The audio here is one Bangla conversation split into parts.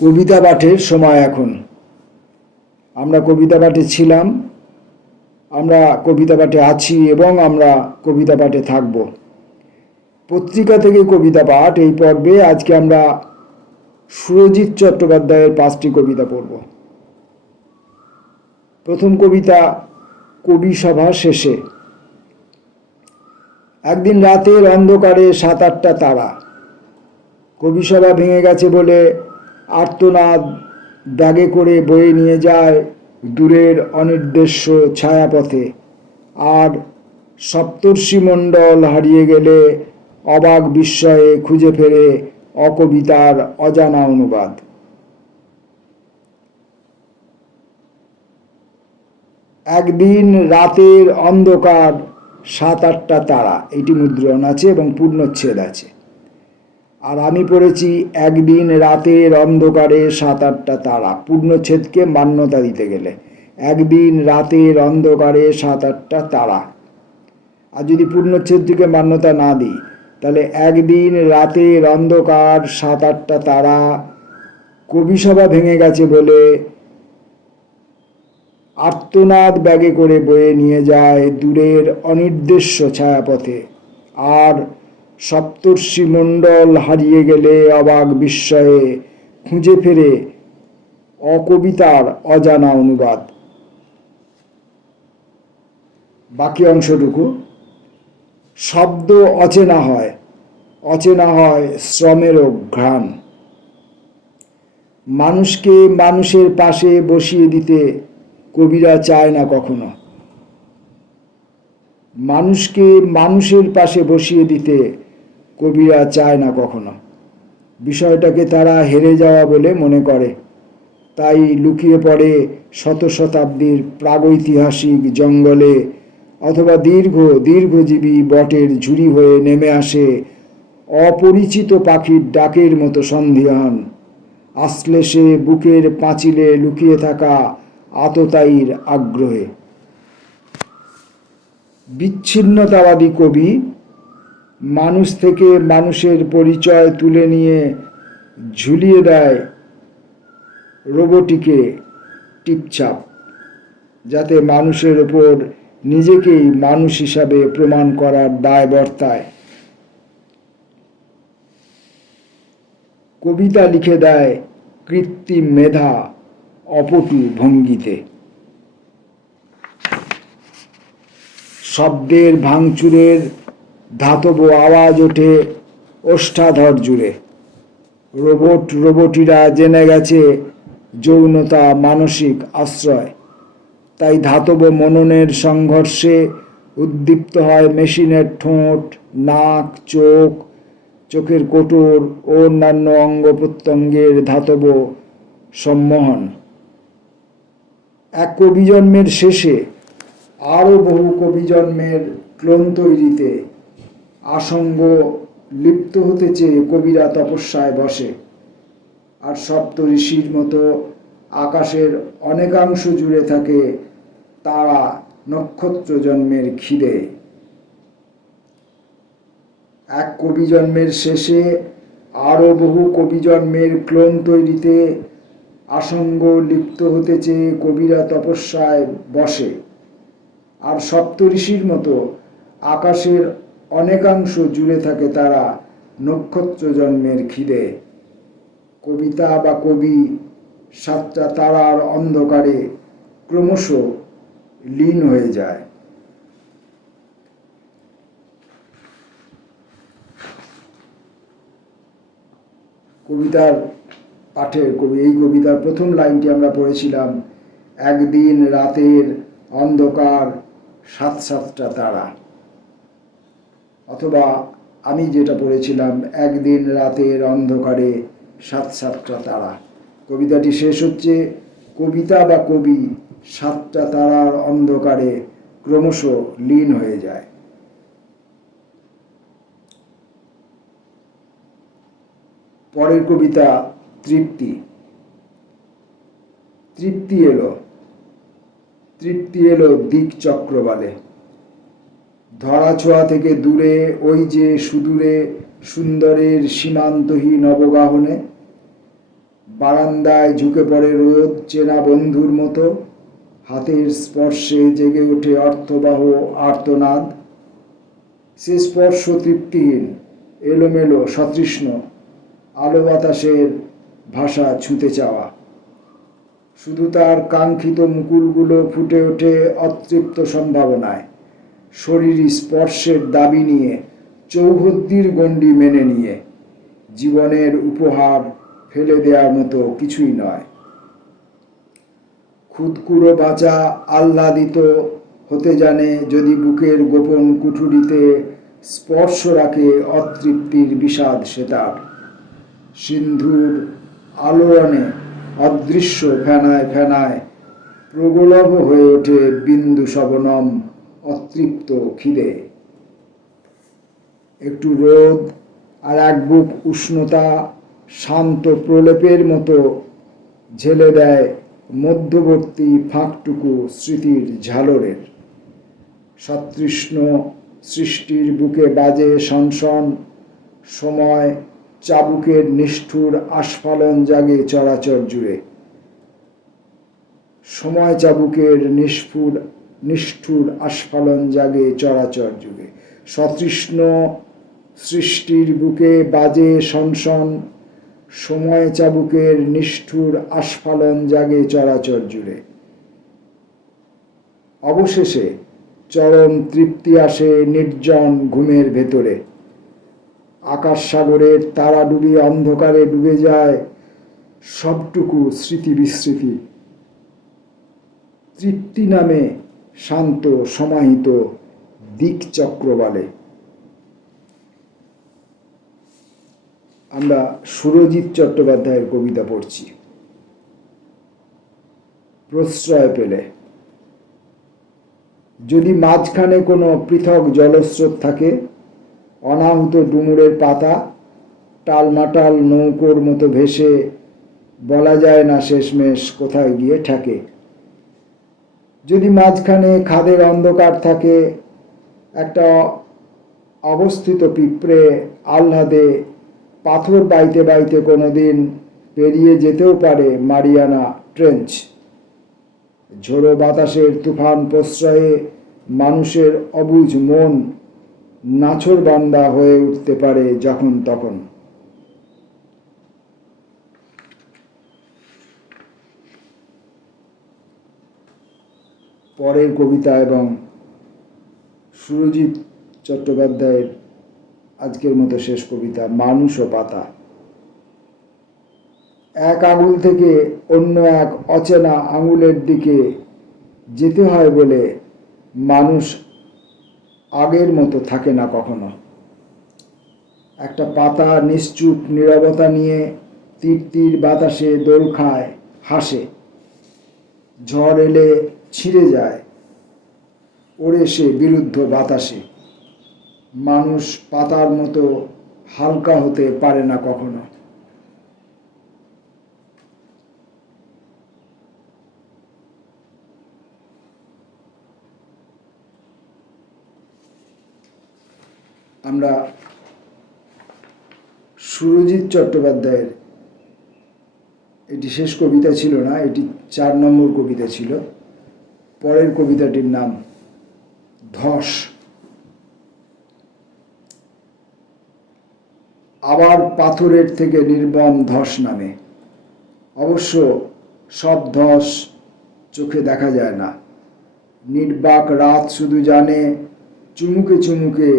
কবিতা পাঠের সময় এখন। আমরা কবিতা পাঠে ছিলাম, আমরা কবিতা পাঠে আছি এবং আমরা কবিতা পাঠে থাকব। পত্রিকা থেকে কবিতা পাঠ এই পর্বে আজকে আমরা সুরজিৎ চট্টোপাধ্যায়ের 5টি কবিতা পড়ব। প্রথম কবিতা, কবি সভা শেষে। একদিন রাতের অন্ধকারে 7-8টা তারা, কবি সভা ভেঙে গেছে বলে আর্তনাদ ব্যাগে করে বয়ে নিয়ে যায় দূরের অনির্দেশ্য ছায়াপথে। আর সপ্তর্ষিমণ্ডল হারিয়ে গেলে অবাক বিস্ময়ে খুঁজে ফেরে অকবিতার অজানা অনুবাদ। একদিন রাতের অন্ধকার 7-8টা তারা, এটি মুদ্রণ আছে এবং পূর্ণচ্ছেদ আছে। আর আমি পড়েছি একদিন রাতের অন্ধকারে 7-8টা তারা, পূর্ণচ্ছেদকে মান্যতা দিতে গেলে একদিন রাতের অন্ধকারে 7-8টা তারা। আর যদি পূর্ণচ্ছেদটিকে মান্যতা না দিই তাহলে একদিন রাতের অন্ধকার 7-8টা তারা, কবি সভা ভেঙে গেছে বলে আর্তনাদ ব্যাগে করে বয়ে নিয়ে যায় দূরের অনির্দেশ্য ছায়াপথে। আর সপ্তর্ষিমণ্ডল হারিয়ে গেলে অবাক বিস্ময়ে খুঁজে ফেরে অকবিতার অজানা অনুবাদ। বাকি অংশটুকু, শব্দ অচেনা হয়, অচেনা হয় শ্রমেরও ঘ্রাণ। মানুষকে মানুষের পাশে বসিয়ে দিতে কবিরা চায় না কখনো। মানুষকে মানুষের পাশে বসিয়ে দিতে কবিরা চায় না কখনো। বিষয়টাকে তারা হেরে যাওয়া বলে মনে করে, তাই লুকিয়ে পড়ে শতাব্দীর প্রাগৈতিহাসিক জঙ্গলে, অথবা দীর্ঘজীবী বটের ঝুড়ি হয়ে নেমে আসে অপরিচিত পাখির ডাকের মতো সন্ধিহান। আশ্লেষে বুকের পাঁচিলে লুকিয়ে থাকা আততায়ীর আগ্রহে। বিচ্ছিন্নতাবাদী কবি মানুষ থেকে মানুষের পরিচয় তুলে নিয়ে ঝুলিয়ে দেয় রোবটিকে টিপছাপ, যাতে মানুষের ওপর নিজেকেই মানুষ হিসাবে প্রমাণ করার দায় বর্তায়। কবিতা লিখে দেয় কৃত্রিম মেধা অপটু ভঙ্গিতে। শব্দের ভাঙচুরের ধাতব আওয়াজ ওঠে ওষ্ঠাধর জুড়ে। রোবটিরা জেনে গেছে যৌনতা মানসিক আশ্রয়, তাই ধাতব মননের সংঘর্ষে উদ্দীপ্ত হয় মেশিনের ঠোঁট, নাক, চোখের কোটর ও অন্যান্য অঙ্গ প্রত্যঙ্গের ধাতব সম্মোহন। এক কবিজন্মের শেষে আরও বহু কবিজন্মের ক্লোন তৈরিতে আসঙ্গ লিপ্ত হতে চেয়ে কবিরা তপস্যায় বসে। আর সপ্ত ঋষির মতো আকাশের অনেকাংশ জুড়ে থাকে তারা নক্ষত্র জন্মের খিদে। এক কবিজন্মের শেষে আরও বহু কবিজন্মের ক্লোন তৈরিতে আসঙ্গ লিপ্ত হতে চেয়ে কবিরা তপস্যায় বসে। আর সপ্ত ঋষির মতো আকাশের অনেকাংশ জুড়ে থাকে তারা নক্ষত্র জন্মের খিদে। কবিতা বা কবি 7টা তারার অন্ধকারে ক্রমশ লীন হয়ে যায়। কবিতার পাঠের এই কবিতার প্রথম লাইনটি আমরা পড়েছিলাম, একদিন রাতের অন্ধকার 7-7টা তারা, অথবা আমি যেটা পড়েছিলাম একদিন রাতের অন্ধকারে 7-7টা তারা। কবিতাটি শেষ হচ্ছে, কবিতা বা কবি 7টা তারার অন্ধকারে ক্রমশ লীন হয়ে যায়। পরের কবিতা, তৃপ্তি। তৃপ্তি এলো দিক চক্রবালে। ধরাছোঁয়া থেকে দূরে ওই যে সুদূরে সুন্দরের সীমান্তহীন অবগাহনে। বারান্দায় ঝুঁকে পড়ে রোদ চেনা বন্ধুর মতো, হাতের স্পর্শে জেগে ওঠে অর্থবহ আর্তনাদ। সে স্পর্শ তৃপ্তিহীন, এলোমেলো, সতৃষ্ণ, আলো বাতাসের ভাষা ছুঁতে চাওয়া। শুধু তার কাঙ্ক্ষিত মুকুলগুলো ফুটে ওঠে অতৃপ্ত সম্ভাবনায়, শরীরী স্পর্শের দাবি নিয়ে, চৌহদ্দির গণ্ডি মেনে নিয়ে। জীবনের উপহার ফেলে দেওয়ার মতো কিছুই নয়। খুদকুড়ো বাঁচা আহ্লাদিত হতে জানে যদি বুকের গোপন কুঠুরিতে স্পর্শ রাখে অতৃপ্তির বিষাদ সেতার। সিন্ধুর আলোড়নে অদৃশ্য ফেনায় ফেনায় প্রগলভ হয়ে ওঠে বিন্দু শবনম অতৃপ্ত খিদে। একটু রোদ আর এক বুক উষ্ণতা শান্ত প্রলেপের মতো ঝেলে দেয় মধ্যবর্তী ফাঁকটুকু স্মৃতির ঝালরের। সতৃষ্ণ সৃষ্টির বুকে বাজে শনশন, সময় চাবুকের নিষ্ঠুর আস্ফালন জাগে চরাচর জুড়ে। সময় চাবুকের নিষ্ঠুর আস্ফালন জাগে চরাচর জুড়ে। সতৃষ্ণ সৃষ্টির বুকে বাজে শনশন, সময় চাবুকের নিষ্ঠুর আস্ফালন জাগে চরাচর জুড়ে। অবশেষে চরম তৃপ্তি আসে নির্জন ঘুমের ভেতরে। আকাশ সাগরের তারাডুবি অন্ধকারে ডুবে যায় সবটুকু স্মৃতি বিস্মৃতি। তৃপ্তি নামে শান্ত সমাহিত দিকচক্রবালে। আমরা সুরজিৎ চট্টোপাধ্যায়ের কবিতা পড়ছি। প্রশ্রয় পেলে। যদি মাঝখানে কোনো পৃথক জলস্রোত থাকে, অনাহুত ডুমুরের পাতা টালমাটাল নৌকোর মতো ভেসে বলা যায় না শেষমেশ কোথায় গিয়ে ঠেকে। যদি মাঝখানে খাদের অন্ধকার থাকে, একটা অবস্থিত পিঁপড়ে আহ্লাদে পাথর বাইতে বাইতে কোনোদিন পেরিয়ে যেতেও পারে মারিয়ানা ট্রেঞ্চ। ঝোড়ো বাতাসের তুফান প্রশ্রয়ে মানুষের অবুঝ মন নাছোড়বান্দা হয়ে উঠতে পারে যখন তখন। পরের কবিতা এবং সুরজিৎ চট্টোপাধ্যায়ের আজকের মতো শেষ কবিতা, মানুষ ও পাতা। এক আঙুল থেকে অন্য এক অচেনা আঙুলের দিকে যেতে হয় বলে মানুষ আগের মতো থাকে না কখনো। একটা পাতা নিশ্চুপ নীরবতা নিয়ে তীর তীর বাতাসে দোল খায়, হাসে। ঝড় এলে ছিঁড়ে যায়, ওড়ে সে বিরুদ্ধ বাতাসে। মানুষ পাতার মতো হালকা হতে পারে না কখনো। আমরা সুরজিৎ চট্টোপাধ্যায়ের, এটি শেষ কবিতা ছিল না, এটি 4 নম্বর কবিতা ছিল। পরের কবিতাটির নাম ধস। আবার পাথরের থেকে নির্মম ধস নামে। অবশ্য সব ধস চোখে দেখা যায় না। নির্বাক রাত শুধু জানে চুমুকে চুমুকে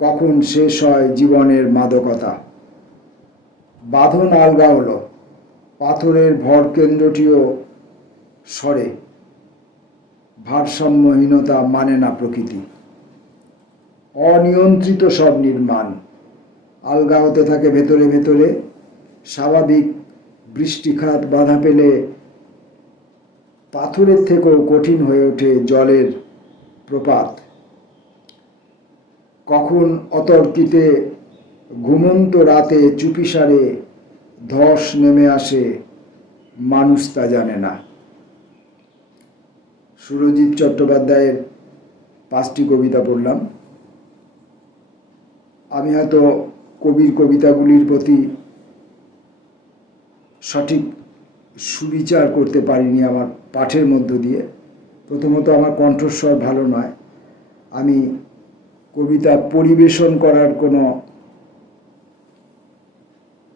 কখন শেষ হয় জীবনের মাদকতা। বাঁধন আলগা হলো, পাথরের ভর কেন্দ্রটিও সরে। ভারসাম্যহীনতা মানে না প্রকৃতি। অনিয়ন্ত্রিত সব নির্মাণ আলগা হতে থাকে ভেতরে ভেতরে। স্বাভাবিক বৃষ্টিখাত বাধা পেলে পাথরের থেকেও কঠিন হয়ে ওঠে জলের প্রপাত। কখন অতর্কিতে ঘুমন্ত রাতে চুপিসারে ধস নেমে আসে, মানুষ তা জানে না। সুরজিৎ চট্টোপাধ্যায়ের 5টি কবিতা পড়লাম। আমি হয়তো কবির কবিতাগুলির প্রতি সঠিক সুবিচার করতে পারিনি আমার পাঠের মধ্য দিয়ে। প্রথমত আমার কণ্ঠস্বর ভালো নয়, আমি কবিতা পরিবেশন করার কোনো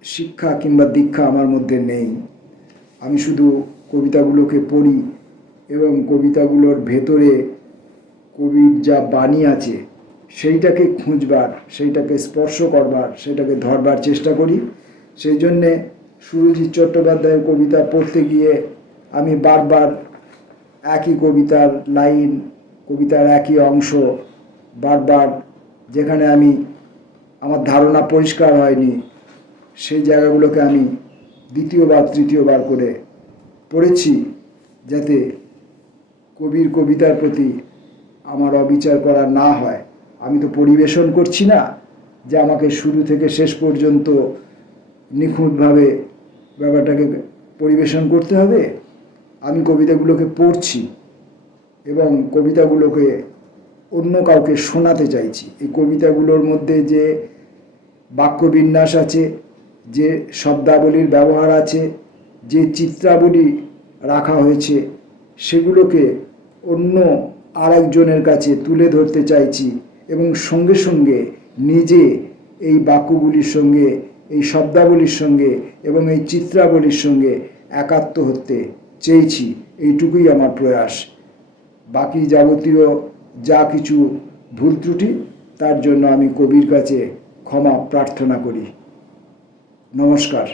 শিক্ষা কিংবা দীক্ষা আমার মধ্যে নেই। আমি শুধু কবিতাগুলোকে পড়ি এবং কবিতাগুলোর ভেতরে কবির যা বাণী আছে সেইটাকে খুঁজবার, সেইটাকে স্পর্শ করবার, সেটাকে ধরবার চেষ্টা করি। সেই জন্যে সুরজিৎ চট্টোপাধ্যায়ের কবিতা পড়তে গিয়ে আমি বারবার একই কবিতার লাইন, কবিতার একই অংশ বারবার, যেখানে আমার ধারণা পরিষ্কার হয়নি সেই জায়গাগুলোকে আমি দ্বিতীয়বার তৃতীয়বার করে পড়েছি, যাতে কবির কবিতার প্রতি আমার অবিচার করা না হয়। আমি তো পরিবেশন করছি না যে আমাকে শুরু থেকে শেষ পর্যন্ত নিখুঁতভাবে ব্যাপারটাকে পরিবেশন করতে হবে। আমি কবিতাগুলোকে পড়ছি এবং কবিতাগুলোকে অন্য কাউকে শোনাতে চাইছি। এই কবিতাগুলোর মধ্যে যে বাক্যবিন্যাস আছে, যে শব্দাবলীর ব্যবহার আছে, যে চিত্রাবলী রাখা হয়েছে, সেগুলোকে অন্য আরেকজনের কাছে তুলে ধরতে চাইছি এবং সঙ্গে সঙ্গে নিজে এই বাক্যগুলির সঙ্গে, এই শব্দাবলীর সঙ্গে এবং এই চিত্রাবলীর সঙ্গে একাত্ম হতে চেয়েছি। এইটুকুই আমার প্রয়াস। বাকি যাবতীয় যা কিছু ভুল ত্রুটি, তার জন্য আমি কবির কাছে ক্ষমা প্রার্থনা করি। নমস্কার।